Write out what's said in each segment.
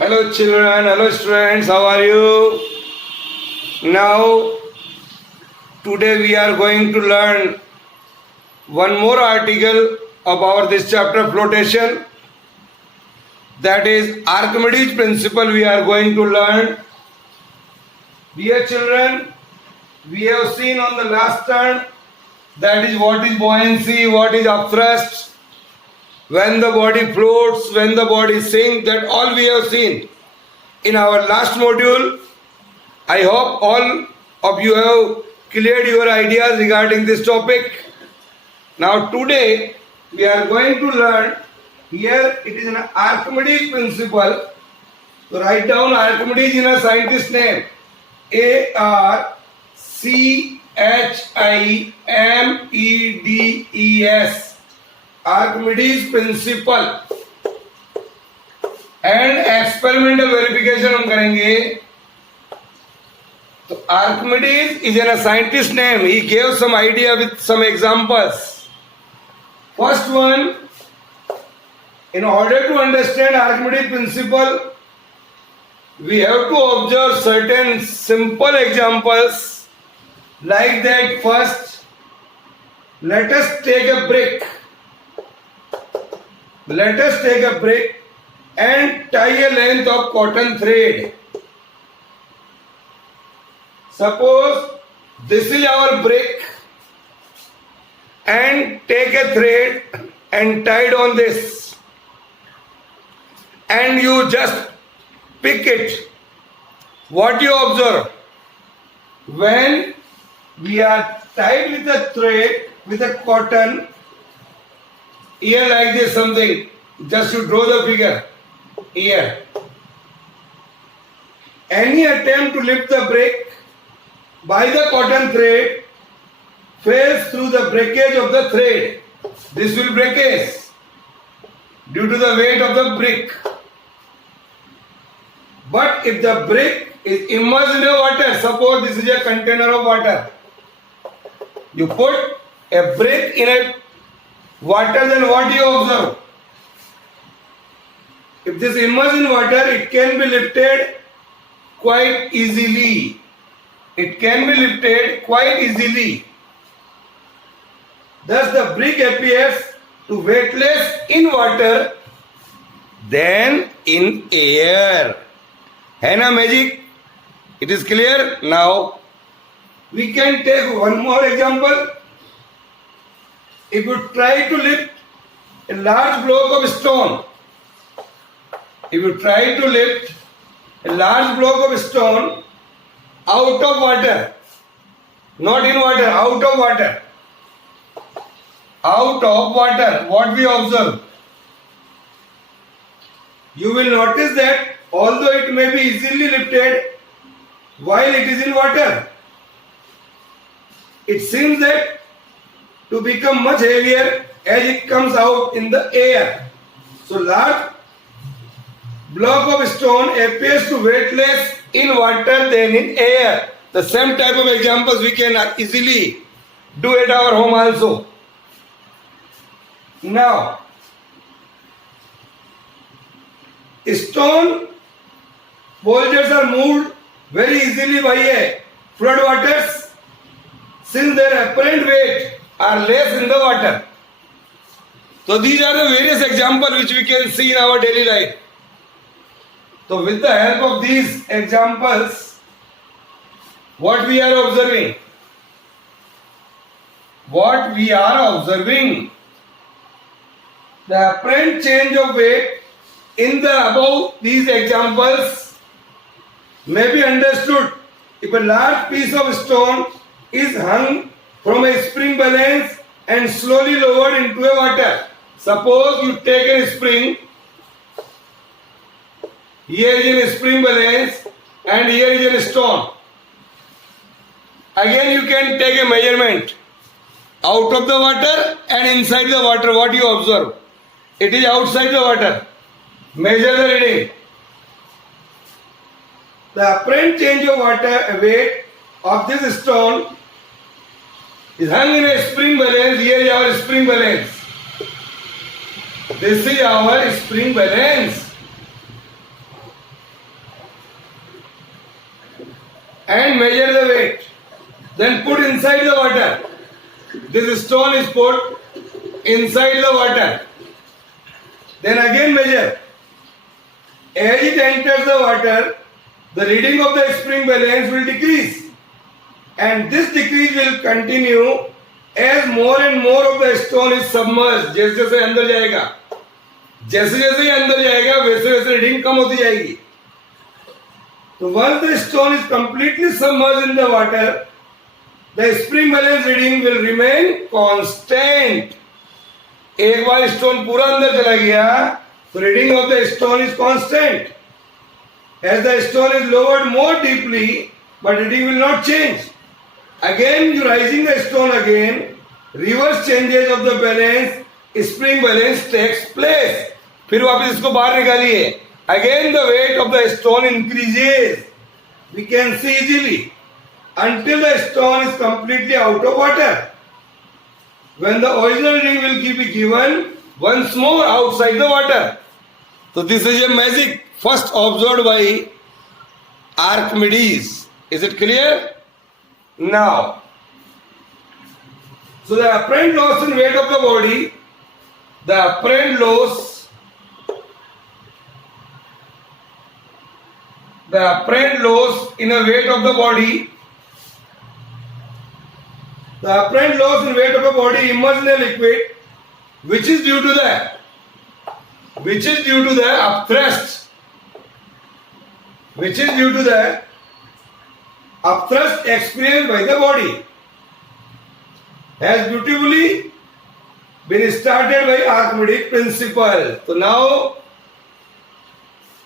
Hello children, hello students, how are you? Now, today we are going to learn one more article about this chapter flotation. That is Archimedes principle we are going to learn. Dear children, we have seen on the last turn that is what is buoyancy, what is upthrust, when the body floats, when the body sinks, that all we have seen in our last module. I hope all of you have cleared your ideas regarding this topic. Now today we are going to learn, here it is an Archimedes principle. So write down Archimedes in a scientist name. Archimedes. Archimedes principle. And experimental verification हम करेंगे. तो Archimedes is an scientist name. He gave some idea with some examples. First one, in order to understand Archimedes principle, we have to observe certain simple examples like that. First, let us take a brick. Let us take a brick and tie a length of cotton thread. Suppose this is our brick and take a thread and tie it on this, and you just pick it. What you observe? When we are tied with a thread, with a cotton, here like this something, just to draw the figure here. Any attempt to lift the brick by the cotton thread fails through the breakage of the thread. This will breakage due to the weight of the brick. But if the brick is immersed in the water, suppose this is a container of water, you put a brick in a water, then what you observe? If this is immersed in water, it can be lifted quite easily. It can be lifted quite easily. Thus the brick appears to weightless in water than in air. है ना magic? It is clear? Now we can take one more example. If you try to lift a large block of stone, if you try to lift a large block of stone out of water, not in water, out of water, what we observe? You will notice that although it may be easily lifted while it is in water, it seems that to become much heavier as it comes out in the air. So large block of stone appears to weightless in water than in air. The same type of examples we can easily do at our home also. Now, stone boulders are moved very easily by a flood waters since their apparent weight are less in the water. So these are the various examples which we can see in our daily life. So with the help of these examples, what we are observing? What we are observing? The apparent change of weight in the above these examples may be understood if a large piece of stone is hung from a spring balance and slowly lowered into a water. Suppose you take a spring, here is a spring balance and here is a stone. Again you can take a measurement out of the water and inside the water. What you observe? It is outside the water. Measure the reading. The apparent change of water weight of this stone is hung in a spring balance. Here is our spring balance. This is our spring balance. and measure the weight. Then put inside the water. This stone is put inside the water. Then again measure. As it enters the water, the reading of the spring balance will decrease. And this decrease will continue as more and more of the stone is submerged. जैसे जैसे अंदर जाएगा, जैसे जैसे ही अंदर जाएगा वैसे वैसे रीडिंग कम होती जाएगी. So once the stone is completely submerged in the water, the spring balance reading will remain constant. एक बार स्टोन पूरा अंदर चला गया तो reading of the stone is constant. As the stone is lowered more deeply, but reading will not change. Again, you rising the stone again, reverse changes of the balance, spring balance takes place. फिर वापस इसको बाहर निकालिए. Again, the weight of the stone increases. We can see easily until the stone is completely out of water. When the original reading will be given once more outside the water. So this is a magic first observed by Archimedes. Is it clear? Now, so the apparent loss in weight of the body, the apparent loss in a weight of the body, the apparent loss in weight of a body immersed in a liquid, which is due to the upthrust, experienced by the body, has beautifully been started by Archimedes principle. So now,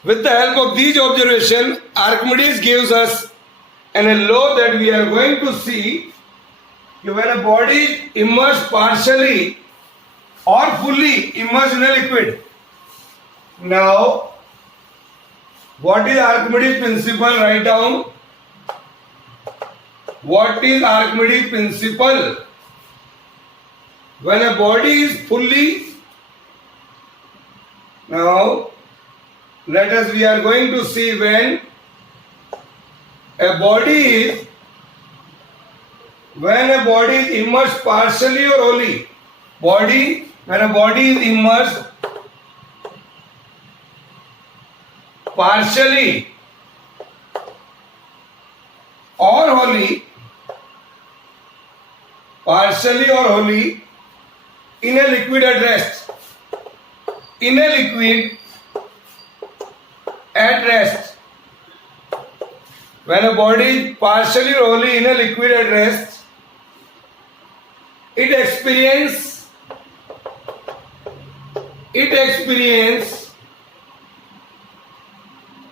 with the help of these observations, Archimedes gives us a law that we are going to see. When a body is immersed partially or fully immersed in a liquid. Now, what is Archimedes principle? Write down. What is Archimedes principle? When a body is fully, now we are going to see when a body is immersed partially or wholly. When a body is immersed partially or wholly in a liquid at rest. When a body is partially or wholly in a liquid at rest, it experiences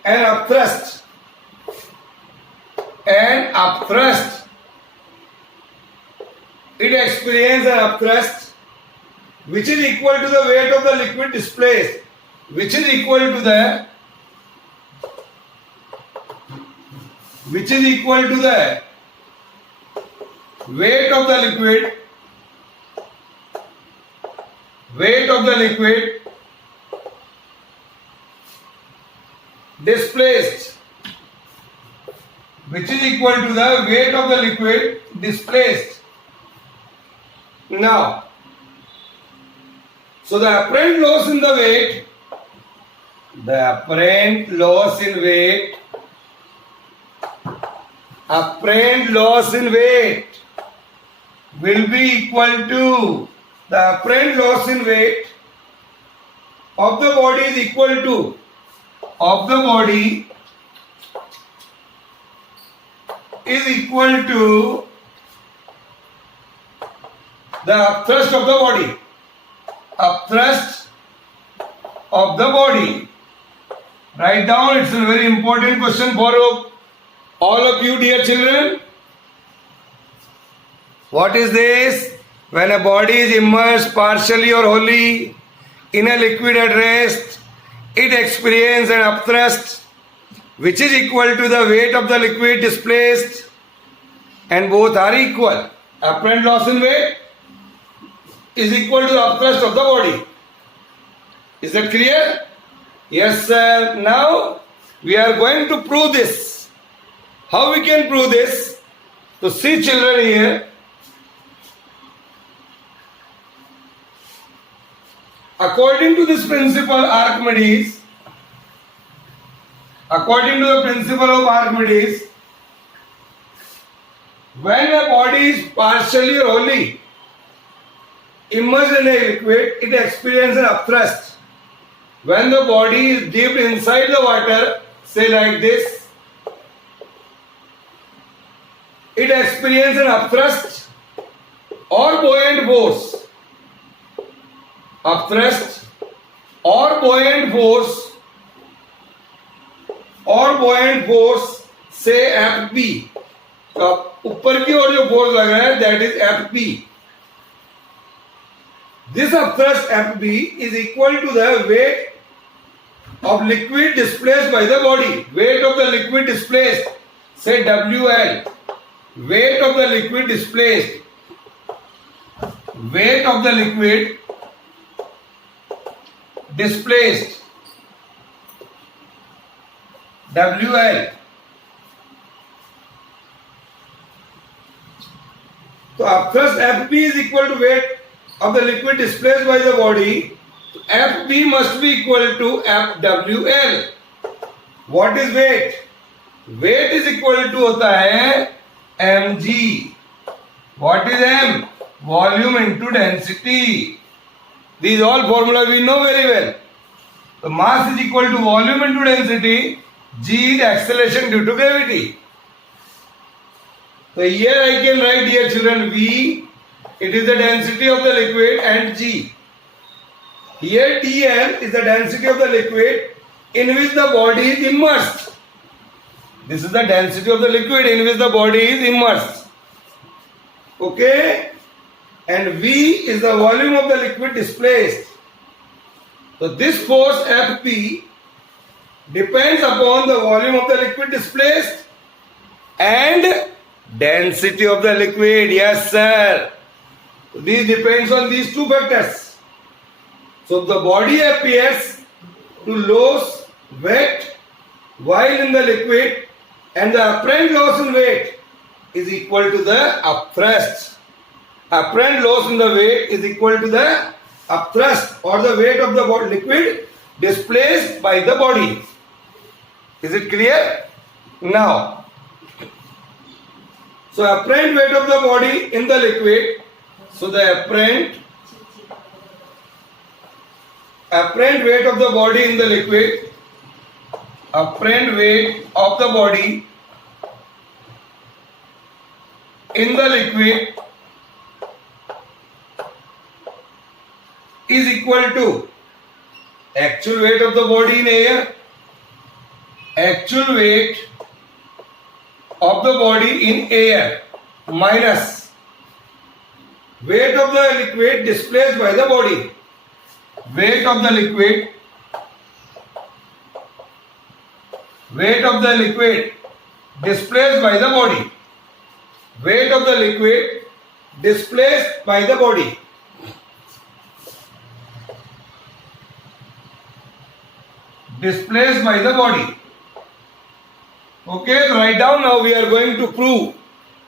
an upthrust. It experiences an upthrust which is equal to the weight of the liquid displaced, which is equal to the weight of the liquid displaced, which is equal to the weight of the liquid displaced. Now, so the apparent loss in the weight, will be equal to the apparent loss in weight of the body is equal to the upthrust of the body. Write down, it's a very important question for all of you, dear children. What is this? When a body is immersed partially or wholly in a liquid at rest, it experiences an upthrust which is equal to the weight of the liquid displaced, and both are equal. Apparent loss in weight is equal to the upthrust of the body. Is that clear? Yes, sir. Now we are going to prove this. How we can prove this? So see children here. According to this principle Archimedes, according to the principle of Archimedes, when a body is partially or wholly immersed in a liquid, it experiences an upthrust. When the body is dipped inside the water, say like this, it experiences an upthrust or buoyant force. Upthrust or buoyant force say Fp. तो ऊपर की ओर जो force लग रहा है that is Fp. This upthrust Fp is equal to the weight of liquid displaced by the body. Weight of the liquid displaced, say Wl. Weight of the liquid displaced. Weight of the liquid displaced, WL. So upthrust Fp is equal to weight of the liquid displaced by the body. Fp must be equal to FWL. What is weight? Weight is equal to होता है mg. What is m? Volume into density. These all formula we know very well. The mass is equal to volume into density. G is acceleration due to gravity. So here I can write, dear children, V, it is the density of the liquid, and G. Here dl is the density of the liquid in which the body is immersed. This is the density of the liquid in which the body is immersed. Okay? And V is the volume of the liquid displaced. So this force Fp depends upon the volume of the liquid displaced and density of the liquid. Yes, sir. So this depends on these two factors. So the body appears to lose weight while in the liquid, and the apparent loss in weight is equal to the upthrust. Apparent loss in the weight is equal to the upthrust or the weight of the liquid displaced by the body. Is it clear? Now, so apparent weight of the body in the liquid, so the apparent weight of the body in the liquid, apparent weight of the body in the liquid is equal to actual weight of the body in air, actual weight of the body in air minus weight of the liquid displaced by the body. Weight of the liquid displaced by the body. Weight of the liquid displaced by the body. Displaced by the body. Okay, so write down. Now we are going to prove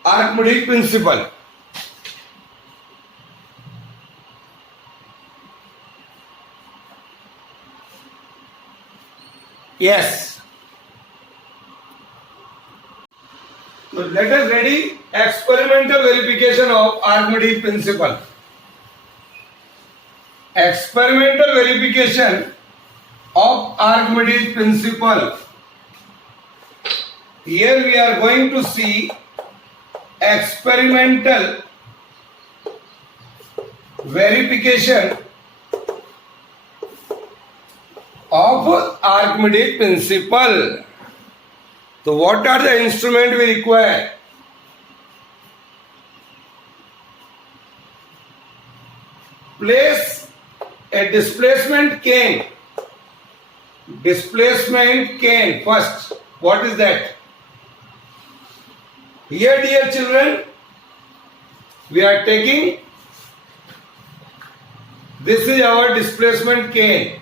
Archimedes principle. Yes. So let us ready experimental verification of Archimedes principle. Experimental verification of Archimedes principle. Here we are going to see experimental verification of Archimedes principle. So what are the instruments we require? Place a displacement cane. Displacement cane first. What is that? Here, dear children, we are taking, this is our displacement cane.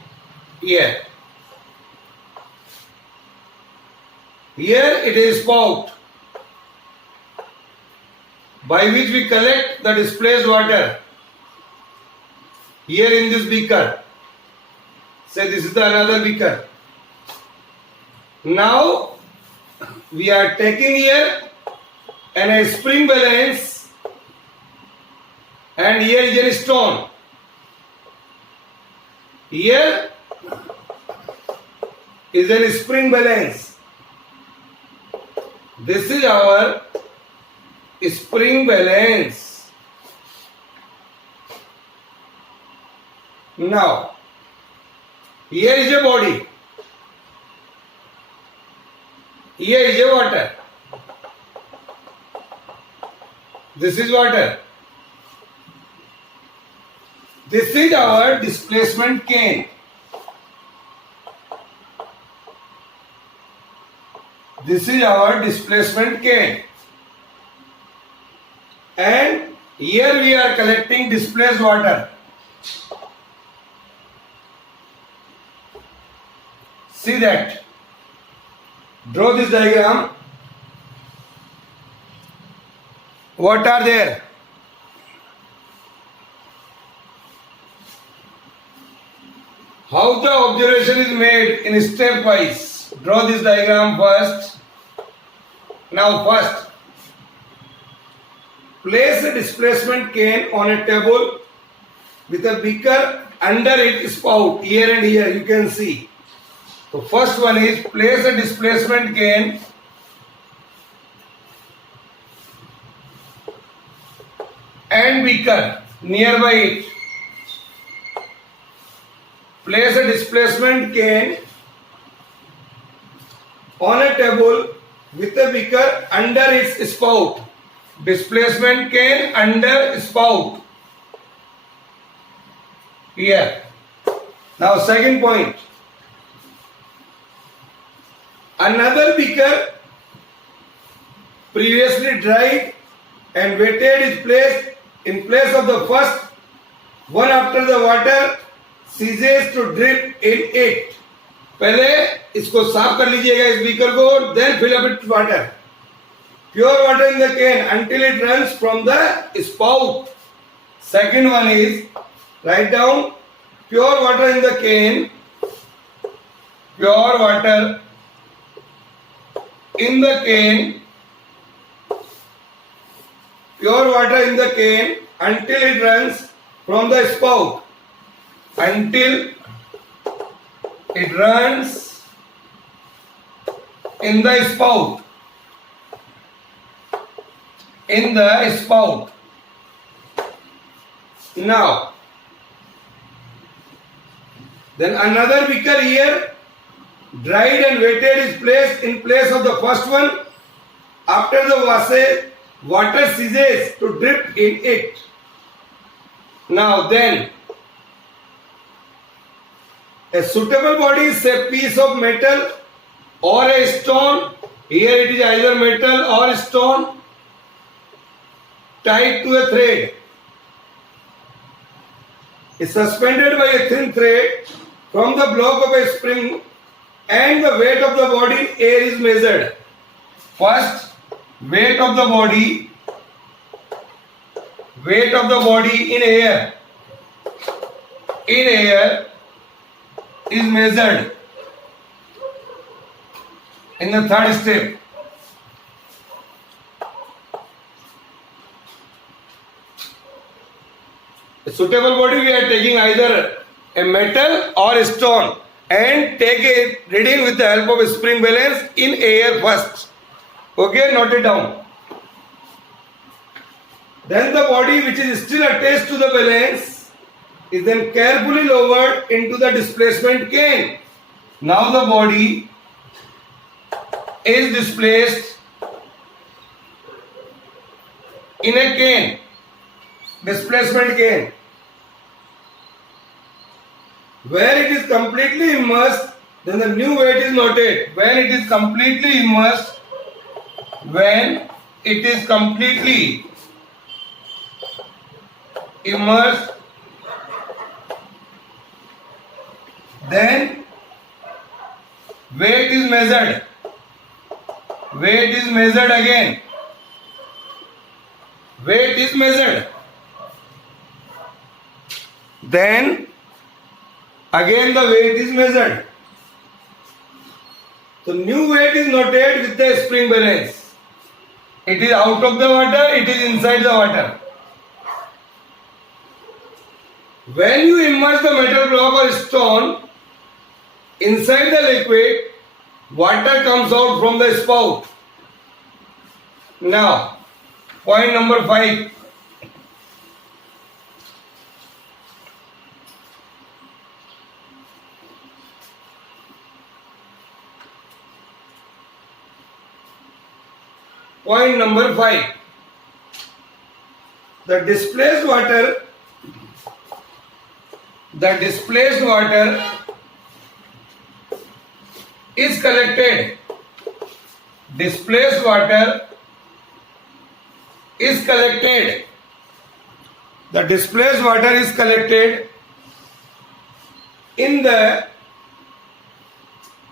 Here it is spout. by which we collect the displaced water here in this beaker. Say this is the another beaker. Now we are taking here and a spring balance, and here is a stone. Here is a spring balance. This is our spring balance. Now here is a body. Here is a water. This is water. This is our displacement cane. This is our displacement cane. And here we are collecting displaced water. See that. Draw this diagram. What are there? How the observation is made in stepwise. Draw this diagram first. Now first, place a displacement cane on a table with a beaker under it spout here and here you can see. So first one is place a displacement cane and beaker nearby it. Place a displacement cane on a table with a beaker under its spout. Displacement cane under spout. Here. Now second point. Another beaker previously dried and wetted is placed in place of the first one after the water ceases to drip in it. पहले इसको साफ कर लीजिएगा इस beaker को, then fill up with water. Pure water in the cane until it runs from the spout. Second one is write down pure water in the cane. Pure water in the cane. Pure water in the cane until it runs from the spout. Until it runs in the spout. In the spout. Now, then another beaker here, dried and wetted, is placed in place of the first one. After the water ceases to drip in it. Now then, a suitable body is a piece of metal or a stone. Here it is either metal or stone tied to a thread. Is suspended by a thin thread from the block of a spring, and the weight of the body in air is measured. First, weight of the body in air is measured in the third step. A suitable body we are taking either a metal or a stone and take a reading with the help of a spring balance in air first. Okay, note it down. Then the body which is still attached to the balance is then carefully lowered into the displacement cane. Now the body is displaced in a cane, displacement cane. Where it is completely immersed, then the new weight is noted. When it is completely immersed, then weight is measured. Weight is measured again. weight is measured. Then again the weight is measured. So new weight is noted with the spring balance. It is out of the water, it is inside the water. When you immerse the metal block or stone inside the liquid, water comes out from the spout. Now, point number 5. Point number 5. The displaced water is collected. Displaced water is collected. The displaced water is collected in the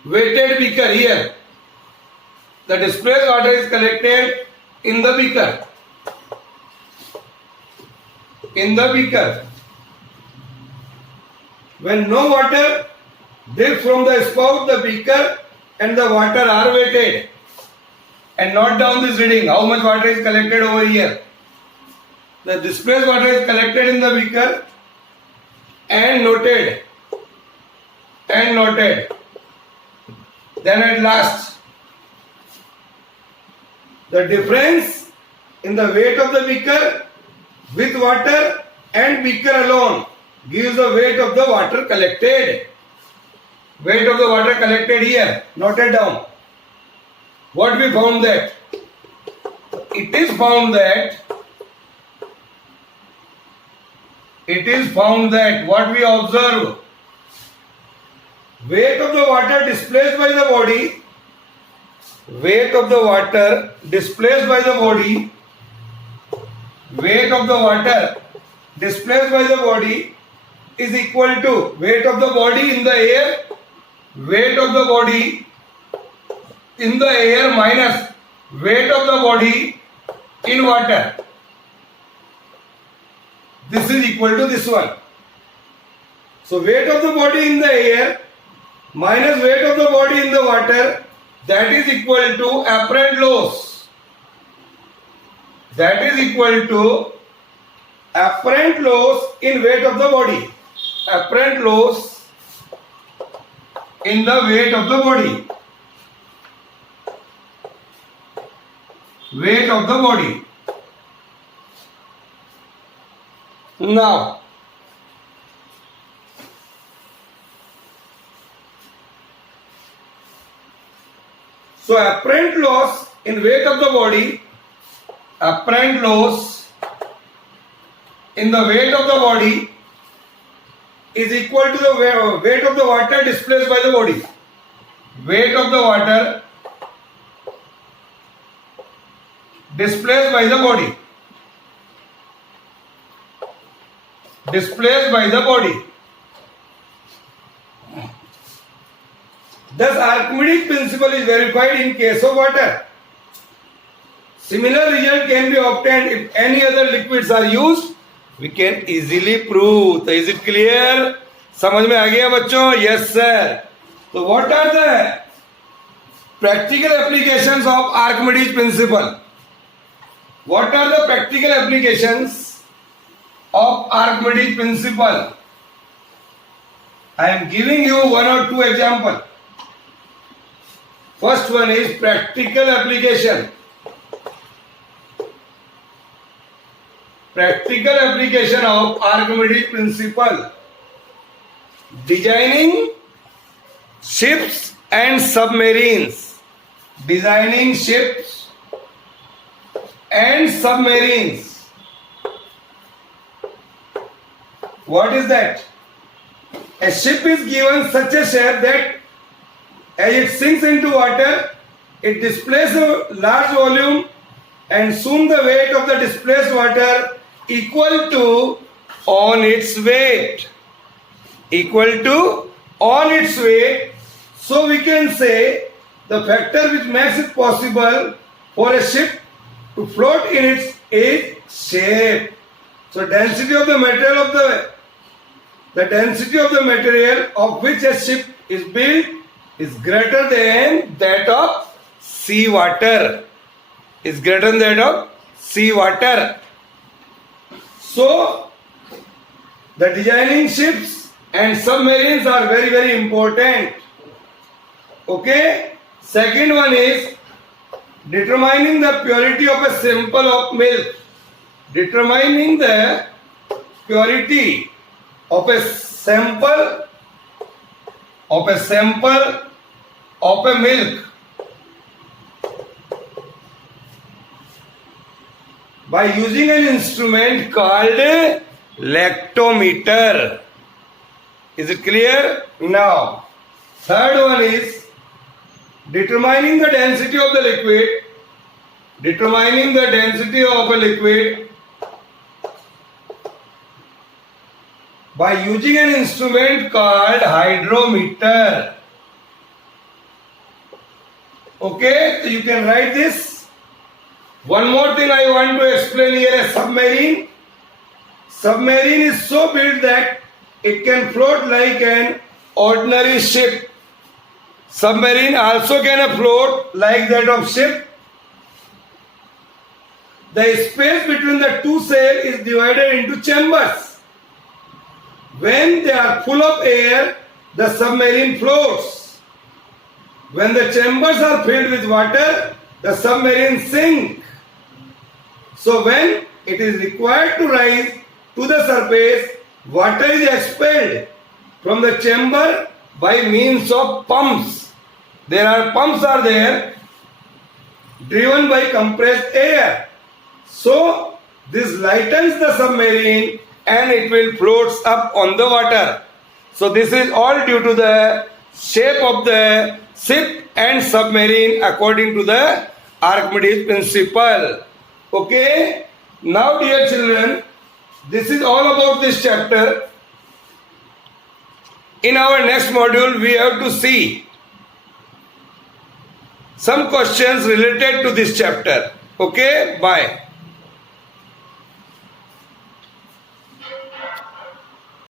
weighted beaker here. The displaced water is collected in the beaker. In the beaker. When no water drips from the spout, the beaker and the water are weighted. And note down this reading, how much water is collected over here. The displaced water is collected in the beaker and noted. And noted. Then at last, the difference in the weight of the beaker with water and beaker alone gives the weight of the water collected. Weight of the water collected here, noted down. What we found that? It is found that what we observe, weight of the water displaced by the body, weight of the water displaced by the body, weight of the water displaced by the body is equal to weight of the body in the air, weight of the body in the air minus weight of the body in water. This is equal to this one. So weight of the body in the air minus weight of the body in the water, that is equal to apparent loss. That is equal to apparent loss in weight of the body. Apparent loss in the weight of the body. Weight of the body. Now, so apparent loss in weight of the body, apparent loss in the weight of the body is equal to the weight of the water displaced by the body. Weight of the water displaced by the body. Displaced by the body. Thus, Archimedes principle is verified in case of water. Similar result can be obtained if any other liquids are used. We can easily prove. So is it clear? समझ में आ गया बच्चों? Yes sir. So what are the practical applications of Archimedes principle? What are the practical applications of Archimedes principle? I am giving you one or two examples. First one is practical application. Practical application of Archimedes principle. Designing ships and submarines. Designing ships and submarines. What is that? A ship is given such a shape that as it sinks into water, it displaces a large volume and soon the weight of the displaced water equal to on its weight. Equal to on its weight. So we can say the factor which makes it possible for a ship to float in its edge shape. So density of the material the density of the material of which a ship is built is greater than that of sea water. Is greater than that of sea water. So the designing ships and submarines are very, very important. Okay. Second one is determining the purity of a sample of milk. Determining the purity of a sample of a milk by using an instrument called lactometer. Is it clear? Now, third one is determining the density of the liquid. Determining the density of a liquid by using an instrument called hydrometer. Okay, so you can write this. One more thing I want to explain here, a submarine. Submarine is so built that it can float like an ordinary ship. Submarine also can float like that of ship. The space between the two sails is divided into chambers. When they are full of air, the submarine floats. When the chambers are filled with water, the submarine sinks. So when it is required to rise to the surface, water is expelled from the chamber by means of pumps. There are pumps driven by compressed air. So this lightens the submarine and it will float up on the water. So this is all due to the shape of the ship and submarine according to the Archimedes principle. Okay. Now dear children, this is all about this chapter. In our next module we have to see some questions related to this chapter. Okay. Bye.